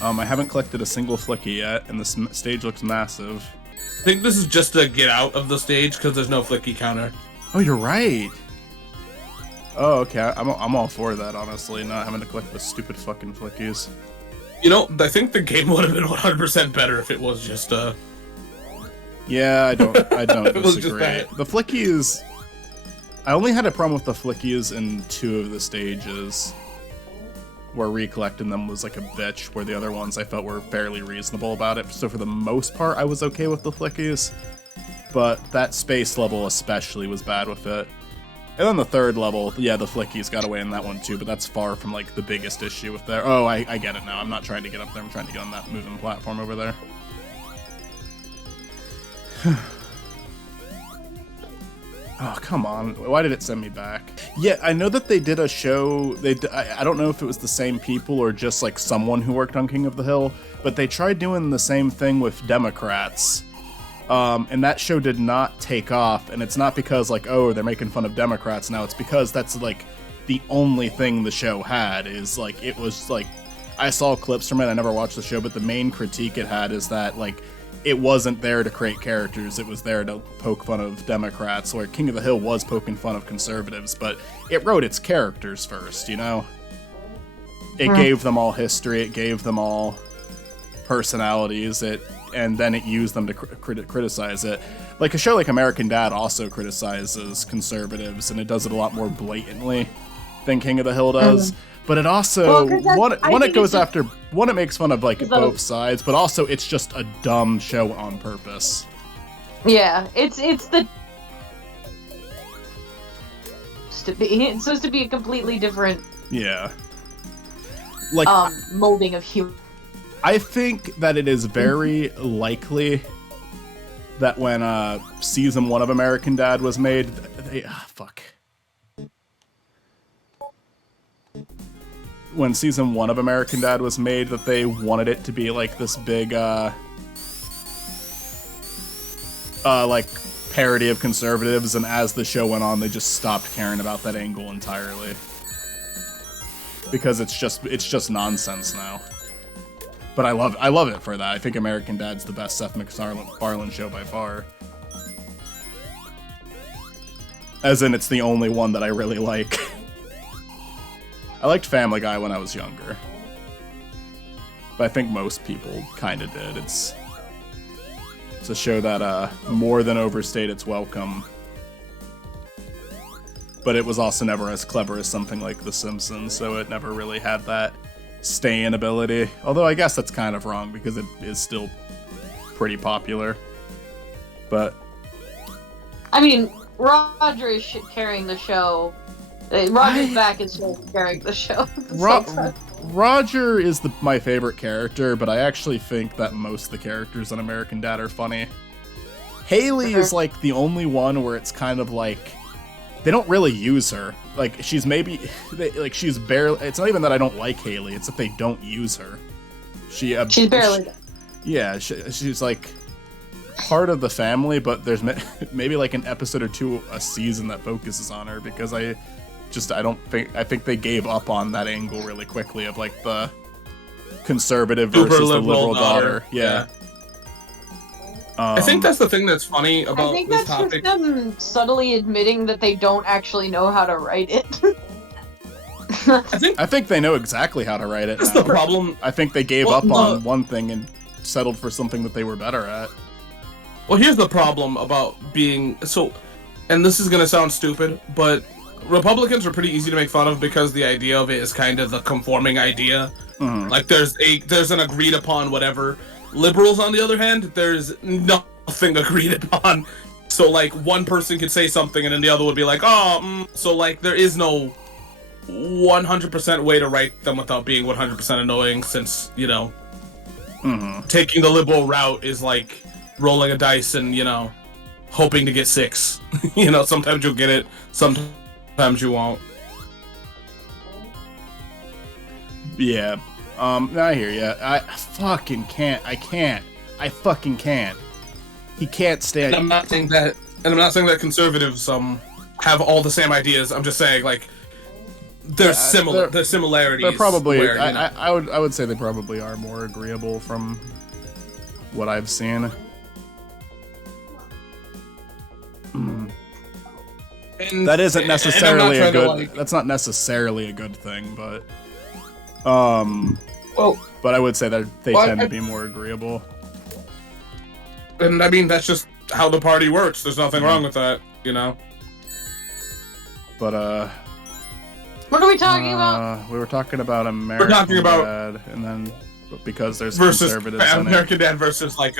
I haven't collected a single Flicky yet, and this stage looks massive. I think this is just to get out of the stage because there's no Flicky counter. Oh, you're right. Oh, okay. I'm all for that, honestly, not having to collect the stupid fucking Flickies. You know, I think the game would have been 100% better if it was just Yeah, I don't it was just disagree. that. The Flickies, I only had a problem with the Flickies in 2 of the stages, where recollecting them was like a bitch, where the other ones I felt were fairly reasonable about it. So for the most part, I was okay with the Flickies, but that space level especially was bad with it. And then the 3rd level, yeah, the Flickies got away in that one too, but that's far from like the biggest issue with there. Oh, I get it now. I'm not trying to get up there. I'm trying to get on that moving platform over there. Oh, come on. Why did it send me back? Yeah, I know that they did a show. I don't know if it was the same people or just like someone who worked on King of the Hill, but they tried doing the same thing with Democrats. And that show did not take off, and it's not because like, oh, they're making fun of Democrats now. It's because that's like the only thing the show had is like, it was like, I saw clips from it. I never watched the show, but the main critique it had is that like, it wasn't there to create characters, it was there to poke fun of Democrats, where King of the Hill was poking fun of conservatives, but it wrote its characters first, you know? It gave them all history, it gave them all personalities, and then it used them to criticize it. Like a show like American Dad also criticizes conservatives, and it does it a lot more blatantly than King of the Hill does. But it also it makes fun of like both sides, but also it's just a dumb show on purpose. Yeah, it's supposed to be a completely different like molding of humor. I think that it is very likely that when season 1 of American Dad was made, when season 1 of American Dad was made, that they wanted it to be like this big like parody of conservatives, and as the show went on, they just stopped caring about that angle entirely. Because it's just nonsense now. But I love it for that. I think American Dad's the best Seth MacFarlane show by far. As in, it's the only one that I really like. I liked Family Guy when I was younger. But I think most people kind of did. It's a show that more than overstayed its welcome. But it was also never as clever as something like The Simpsons, so it never really had that stay-in ability. Although I guess that's kind of wrong, because it is still pretty popular. But I mean, Roger is carrying the show. Roger's back is carrying the show. Roger is my favorite character, but I actually think that most of the characters on American Dad are funny. Haley is like the only one where it's kind of like they don't really use her. Like she's she's barely. It's not even that I don't like Haley; it's that they don't use her. She's barely. She's like part of the family, but there's maybe like an episode or two a season that focuses on her, because I think they gave up on that angle really quickly of like the conservative versus the liberal daughter. Yeah. I think that's the thing that's funny about this topic. I think that's just them subtly admitting that they don't actually know how to write it. I think they know exactly how to write it. That's the problem. I think they gave up on one thing and settled for something that they were better at. Well, here's the problem about being so, and this is gonna sound stupid, but Republicans are pretty easy to make fun of because the idea of it is kind of the conforming idea. Mm-hmm. Like there's an agreed upon whatever. Liberals, on the other hand, there's nothing agreed upon. So like one person could say something and then the other would be like, so like there is no 100% way to write them without being 100% annoying, since, you know, taking the liberal route is like rolling a dice and, you know, hoping to get 6. You know, sometimes you'll get it, sometimes you won't. Yeah. I hear ya. I fucking can't. I fucking can't. He can't stand. And I'm not saying that conservatives have all the same ideas. I'm just saying, like, there's the similarities. They're probably. Where, I would say they probably are more agreeable from what I've seen. And, that isn't necessarily a good. like, that's not necessarily a good thing, but well, but I would say that they tend to be more agreeable. And I mean, that's just how the party works. There's nothing wrong with that, you know. But what are we talking about? We were talking about American Dad, and then because there's versus conservatives in American Dad versus like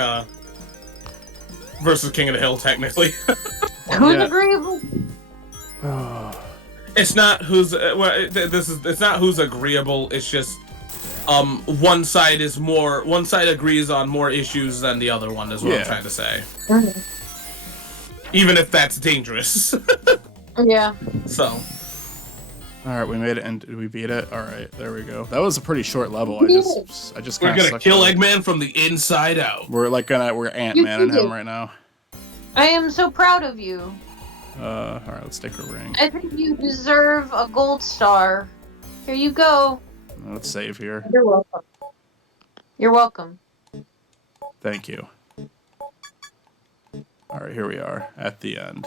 versus King of the Hill, technically. Who's agreeable? It's not who's it's not who's agreeable. It's just one side agrees on more issues than the other one is what I'm trying to say. Even if that's dangerous. Yeah. So. All right, we made it, and did we beat it? All right, there we go. That was a pretty short level. I just we're gonna kill Eggman from the inside out. We're Ant-Man and him right now. I am so proud of you. All right, let's take a ring. I think you deserve a gold star. Here you go. Let's save here. You're welcome. You're welcome. Thank you. All right, here we are at the end.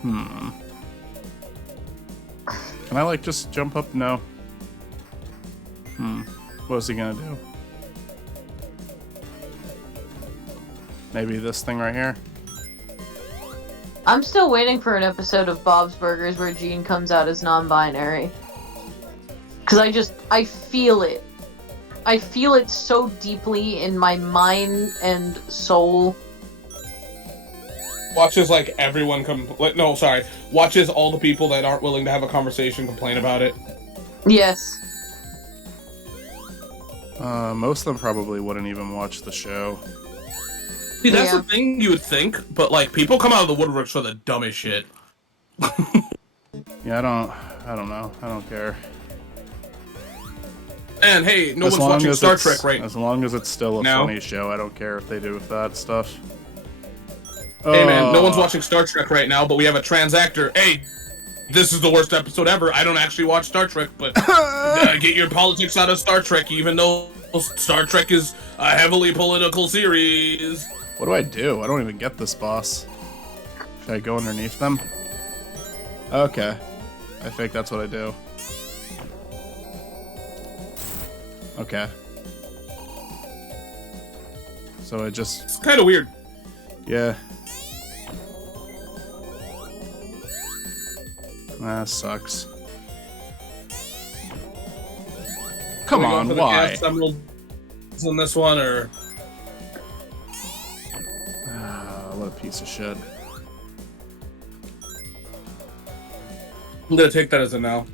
Can I like just jump up? No. What is he gonna do? Maybe this thing right here? I'm still waiting for an episode of Bob's Burgers where Gene comes out as non-binary. Cause I feel it. I feel it so deeply in my mind and soul. Watches like everyone watches all the people that aren't willing to have a conversation complain about it. Yes. Most of them probably wouldn't even watch the show. See, that's the thing you would think, but like people come out of the woodworks for the dumbest shit. Yeah, I don't know. I don't care. And hey, no one's watching Star Trek right now. As long as it's still a funny show, I don't care if they do with that stuff. Hey man, no one's watching Star Trek right now, but we have a trans actor. Hey, this is the worst episode ever. I don't actually watch Star Trek, but get your politics out of Star Trek, even though Star Trek is a heavily political series. What do? I don't even get this boss. Should I go underneath them? Okay. I think that's what I do. Okay. So I just... It's kind of weird. Yeah. That sucks. Come on, why? In this one, or what a piece of shit. I'm gonna take that as a no.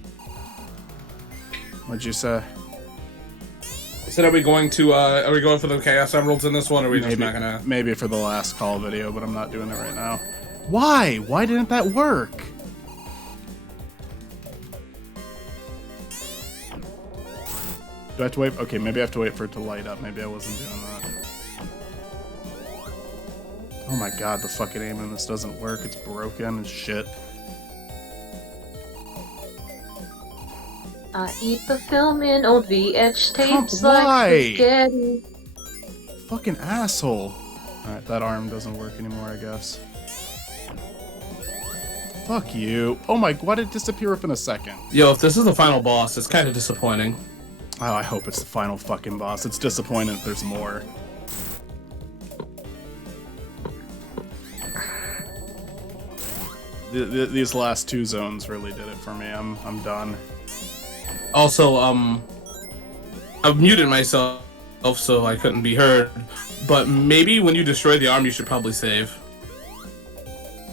What'd you say? I said, are we going for the Chaos Emeralds in this one, or are we just not gonna? Maybe for the last call video, but I'm not doing it right now. Why? Why didn't that work? Do I have to wait? Okay, maybe I have to wait for it to light up. Maybe I wasn't doing that. Oh my god, the fucking aim in this doesn't work. It's broken as shit. I eat the film in old VH tapes like spaghetti. Fucking asshole. Alright, that arm doesn't work anymore, I guess. Fuck you. Oh my, why did it disappear up in a second? Yo, if this is the final boss, it's kind of disappointing. Oh, I hope it's the final fucking boss. It's disappointing if there's more. These last two zones really did it for me. I'm done. Also, I've muted myself so I couldn't be heard. But maybe when you destroy the arm, you should probably save.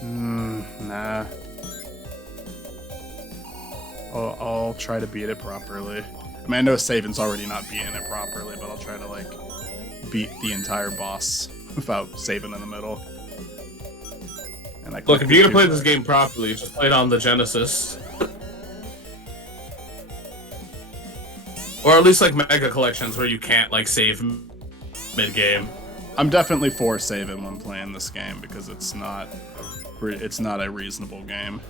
Nah. I'll try to beat it properly. I mean, I know saving's already not beating it properly, but I'll try to, like, beat the entire boss without saving in the middle. And look, if you're gonna play this game properly, just play it on the Genesis. Or at least, like, Mega Collections where you can't, like, save mid-game. I'm definitely for saving when playing this game because it's not a reasonable game.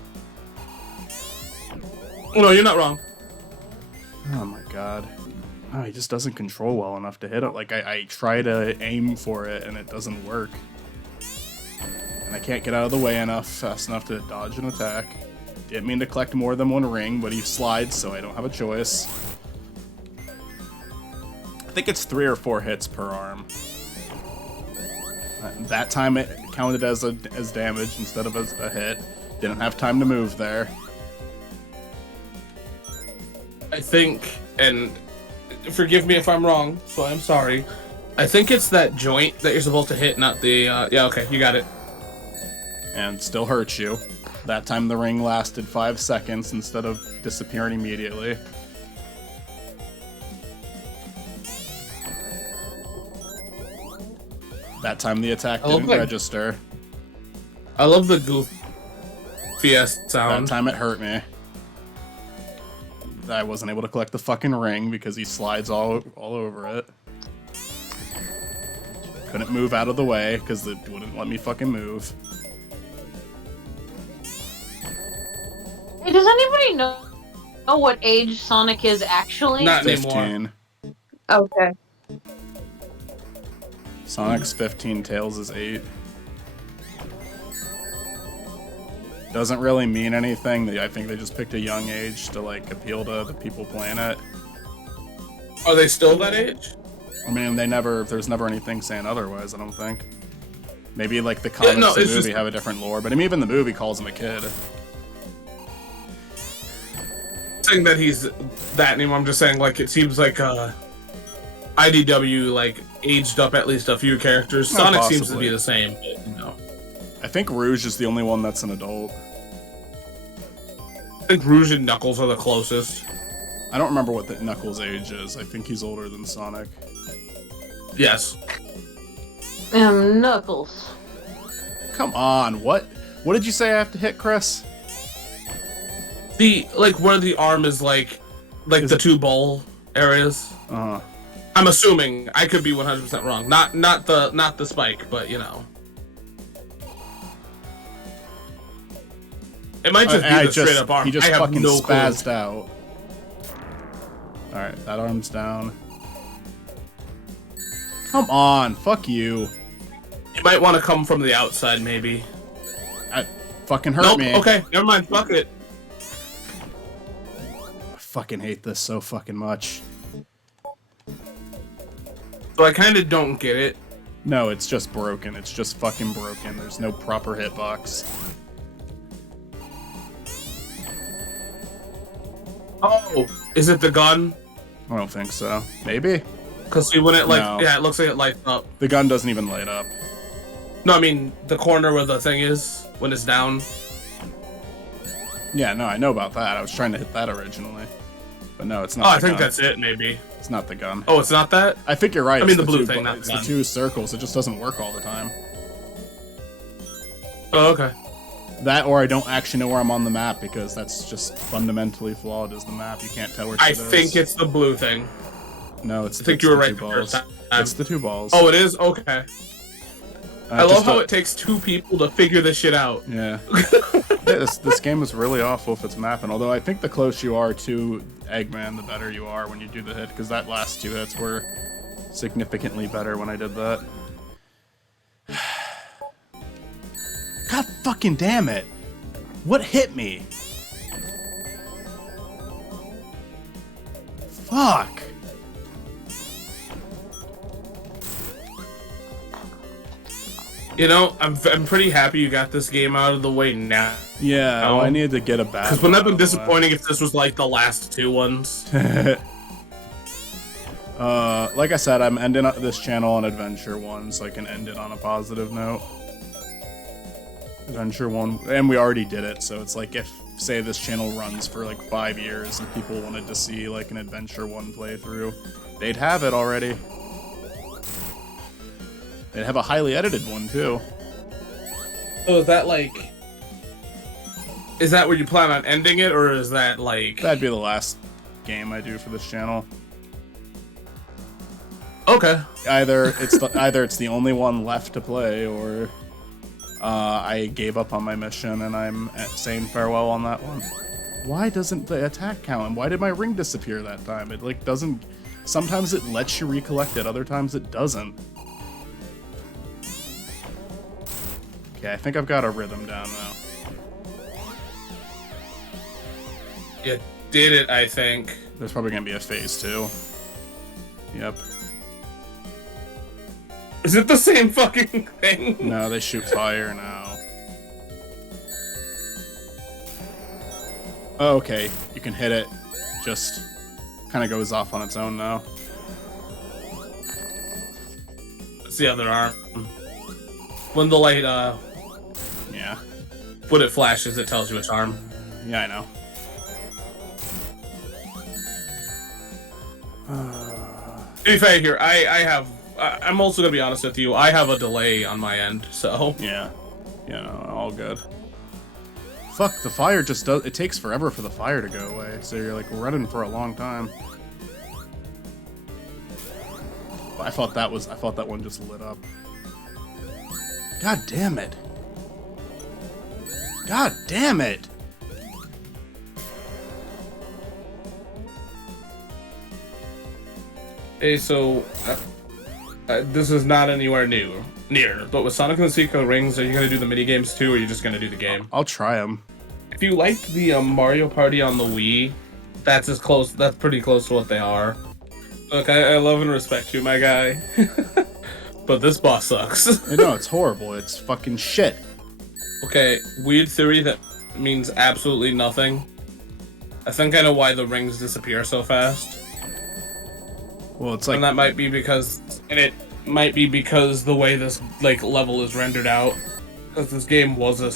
No, you're not wrong. Oh my god. Oh, he just doesn't control well enough to hit it. Like, I try to aim for it and it doesn't work. And I can't get out of the way enough, fast enough to dodge an attack. Didn't mean to collect more than one ring, but he slides, so I don't have a choice. I think it's 3 or 4 hits per arm. That time it counted as damage instead of as a hit. Didn't have time to move there. I think, and forgive me if I'm wrong, so I'm sorry. I think it's that joint that you're supposed to hit, not the, yeah, okay, you got it. And still hurts you. That time the ring lasted 5 seconds instead of disappearing immediately. That time the attack didn't register. I love the goofy-ass sound. That time it hurt me. I wasn't able to collect the fucking ring because he slides all over it. Couldn't move out of the way because it wouldn't let me fucking move. Hey, does anybody know what age Sonic is actually? Not 15. anymore. Okay. Sonic's 15, Tails is 8. Doesn't really mean anything. I think they just picked a young age to like appeal to the people playing it. Are they still that age? I mean, there's never anything saying otherwise, I don't think. Maybe like the comics and the movie have a different lore, but I mean, even the movie calls him a kid. Saying that he's that anymore, I'm just saying like it seems like IDW like aged up at least a few characters. Sonic seems to be the same, but, you know. I think Rouge is the only one that's an adult. I think Rouge and Knuckles are the closest. I don't remember what the Knuckles' age is. I think he's older than Sonic. Yes. Knuckles. Come on, what did you say I have to hit, Chris? The like where the arm is like the 2 ball areas. Uh-huh. I'm assuming. I could be 100% wrong. Not the spike, but you know. It might just be the straight up arm. He just I have fucking no spazzed clue. out. Alright, that arm's down. Come on, fuck you. You might want to come from the outside, maybe. Fucking hurt me. Okay, never mind. Fuck it. I fucking hate this so fucking much. So I kind of don't get it. No, it's just broken. It's just fucking broken. There's no proper hitbox. Oh, is it the gun? I don't think so. Maybe? Because see, when it like, No. yeah, it looks like it lights up. The gun doesn't even light up. No, I mean the corner where the thing is when it's down. Yeah, no, I know about that. I was trying to hit that originally. But no, it's not Oh, the I think gun. that's it, maybe. It's not the gun. Oh, it's not that? I think you're right. I mean, It's the blue two thing, not It's the the gun. 2 circles. It just doesn't work all the time. Oh, okay. That or I don't actually know where I'm on the map because that's just fundamentally flawed as the map. You can't tell where I shit is. think it's the blue thing. No, it's I think it's you were the right 2 the balls. first time. It's the 2 balls. Oh, it is? Okay. I love just how don't- it takes 2 people to figure this shit out. Yeah. Yeah, this game is really awful if it's mapping. Although I think the closer you are to Eggman, the better you are when you do the hit. Because that last 2 hits were significantly better when I did that. God fucking damn it! What hit me? Fuck! You know, I'm pretty happy you got this game out of the way now. Yeah, well, I needed to get a battle. Because wouldn't that out been of the way. disappointing if this was like the last 2 ones? Like I said, I'm ending this channel on Adventure 1, so I can end it on a positive note. Adventure 1, and we already did it, so it's like if, say, this channel runs for like 5 years and people wanted to see like an Adventure 1 playthrough, they'd have it already. They'd have a highly edited one, too. So is that like... Is that where you plan on ending it, or is that like... That'd be the last game I do for this channel. Okay. Either it's the only one left to play, or I gave up on my mission and I'm saying farewell on that one. Why doesn't the attack count? And why did my ring disappear that time? It like doesn't. Sometimes it lets you recollect it, other times it doesn't. Okay, I think I've got a rhythm down now. You did it, I think. There's probably gonna be a phase 2. Yep. Is it the same fucking thing? No, they shoot fire now. Oh, okay, you can hit it. Just kind of goes off on its own now. It's the other arm. When the light, Yeah. when it flashes, it tells you its arm. Yeah, I know. To be fair here, I'm also gonna be honest with you. I have a delay on my end, so Yeah. Yeah, no, all good. Fuck, the fire just does. It takes forever for the fire to go away, so you're like running for a long time. I thought that one just lit up. God damn it. God damn it. hey, so this is not anywhere near. But with Sonic and the Sequel Rings, are you gonna do the mini games too, or are you just gonna do the game? I'll try them. If you liked the Mario Party on the Wii, that's as close. That's pretty close to what they are. Look, I love and respect you, my guy. But this boss sucks. No, it's horrible. It's fucking shit. Okay, weird theory that means absolutely nothing. I think I know why the rings disappear so fast. Well, it's like And that might be because, the way this like level is rendered out. Because this game was a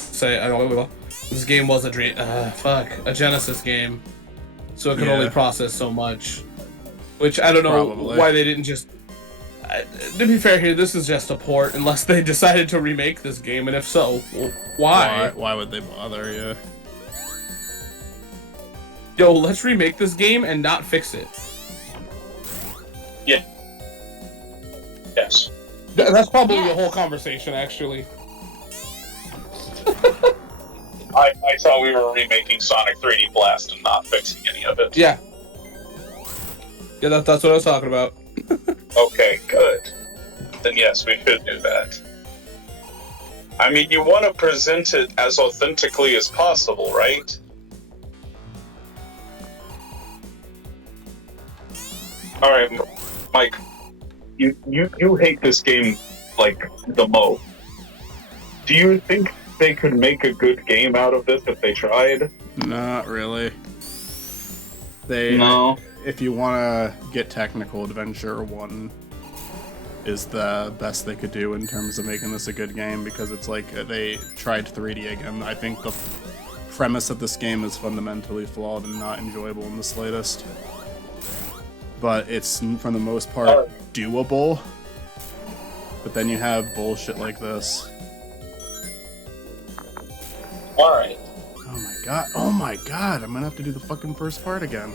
Genesis game, so it could only process so much. Which I don't know Probably. why they didn't just. To be fair here, this is just a port, unless they decided to remake this game, and if so, why? why would they bother? Yeah. Yo, let's remake this game and not fix it. Yeah. Yes. That's probably Yes. the whole conversation, actually. I thought we were remaking Sonic 3D Blast and not fixing any of it. Yeah. Yeah, that's what I was talking about. Okay, good. Then yes, we could do that. I mean, you want to present it as authentically as possible, right? Alright, Mike, you hate this game like the most. Do you think they could make a good game out of this if they tried? Not really. No. If you want to get technical, Adventure 1 is the best they could do in terms of making this a good game, because it's like they tried 3D again. I think the premise of this game is fundamentally flawed and not enjoyable in the slightest. But it's, for the most part, doable. But then you have bullshit like this. Alright. Oh my god, I'm gonna have to do the fucking first part again.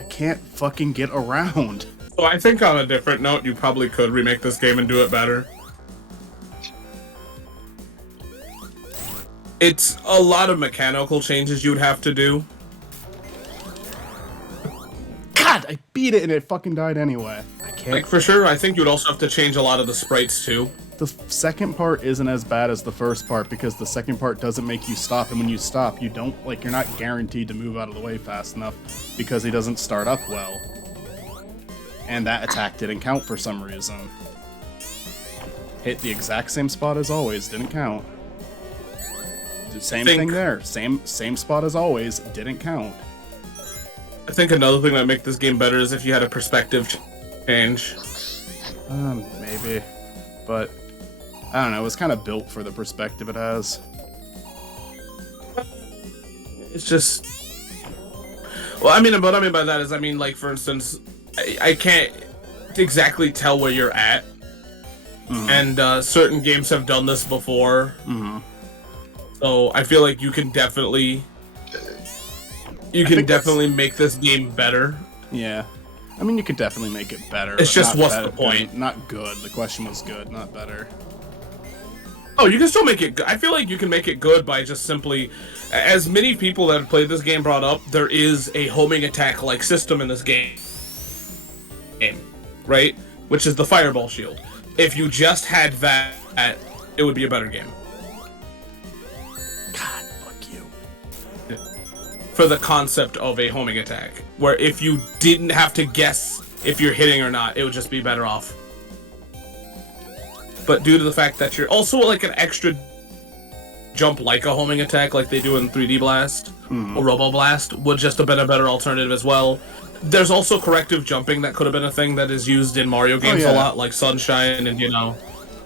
I can't fucking get around. So I think on a different note, you probably could remake this game and do it better. It's a lot of mechanical changes you'd have to do. God, I beat it and it fucking died anyway. I can't. Like, for sure, I think you'd also have to change a lot of the sprites, too. The second part isn't as bad as the first part, because the second part doesn't make you stop, and when you stop, you don't, like, you're not guaranteed to move out of the way fast enough, because he doesn't start up well. And that attack didn't count for some reason. Hit the exact same spot as always, didn't count. Same thing there. Same spot as always, didn't count. I think another thing that would make this game better is if you had a perspective change. Maybe. But, I don't know, it was kind of built for the perspective it has. It's just... Well, I mean, what I mean by that is, like, for instance, I can't exactly tell where you're at. Mm-hmm. And certain games have done this before. Mm-hmm. So I feel like you can definitely... make this game better. Yeah. I mean, you could definitely make it better. It's but just not what's better- the point? Not good. The question was good, not better. Oh, you can still make it good. I feel like you can make it good by just simply, as many people that have played this game brought up, there is a homing attack-like system in this game, right? Which is the fireball shield. If you just had that, it would be a better game. God, fuck you. For the concept of a homing attack, where if you didn't have to guess if you're hitting or not, it would just be better off. But due to the fact that you're also like an extra jump like a homing attack like they do in 3D Blast or Robo Blast would just have been a better alternative as well. There's also corrective jumping that could have been a thing that is used in Mario games a lot, like Sunshine, and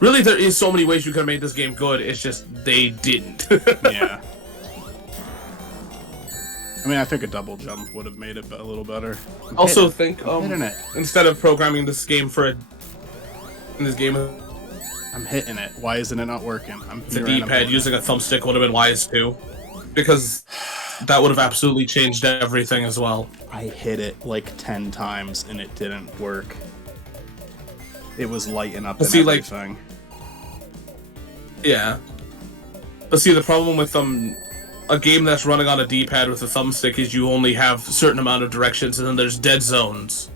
really there is so many ways you could have made this game good, it's just they didn't. Yeah. I mean, I think a double jump would have made it a little better. Also think, hitting it. instead of programming this game in this game I'm hitting it. Why isn't it not working? the D-pad, using a thumbstick would have been wise too, because that would have absolutely changed everything as well. I hit it like 10 times and it didn't work. It was lighting up and See, like- everything. Yeah. But see, the problem with a game that's running on a D-pad with a thumbstick is you only have a certain amount of directions, and then there's dead zones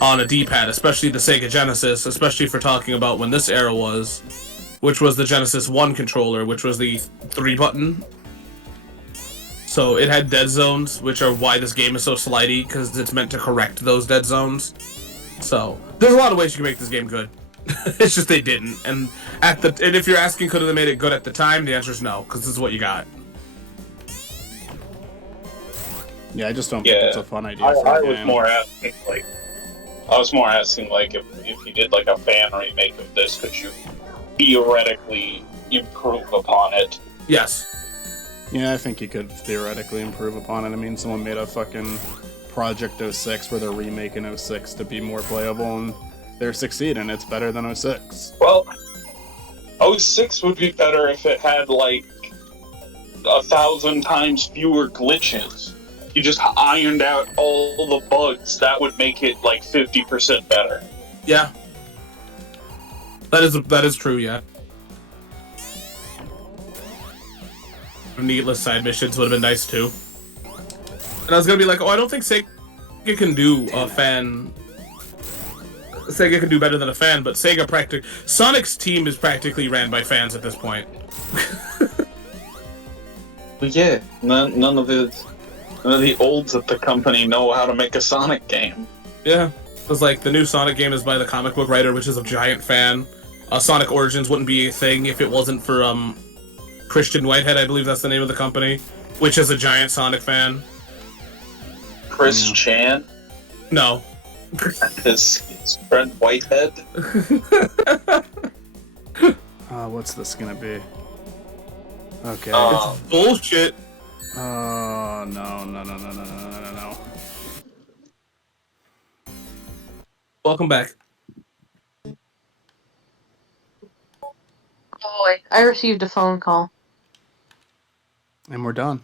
on a D-pad, especially the Sega Genesis, especially for talking about when this era was, which was the Genesis 1 controller, which was the 3-button. So it had dead zones, which are why this game is so slidey, because it's meant to correct those dead zones. So there's a lot of ways you can make this game good. It's just they didn't. And if you're asking could have they made it good at the time, the answer is no, because this is what you got. Yeah, I just don't think it's a fun idea. I for a was game. more asking like if you did like a fan remake of this, could you theoretically improve upon it? Yes. Yeah, I think you could theoretically improve upon it. I mean, someone made a fucking Project 06 where they're remaking 06 to be more playable, and they're succeeding. It's better than 06. Well, 06 would be better if it had like 1,000 times fewer glitches. You just ironed out all the bugs. That would make it like 50% better. Yeah. That is true, yeah. Needless side missions would have been nice too. And I was gonna be like, oh, I don't think Sega can do a fan. Sega can do better than a fan, but Sonic's team is practically ran by fans at this point. But yeah, none of the olds at the company know how to make a Sonic game. Yeah. It was like the new Sonic game is by the comic book writer, which is a giant fan. Sonic Origins wouldn't be a thing if it wasn't for Christian Whitehead, I believe that's the name of the company, which is a giant Sonic fan. Chris Chan, No. his friend Whitehead. What's this gonna be? Okay. Bullshit. Oh, no. Welcome back. Oh, I received a phone call. And we're done.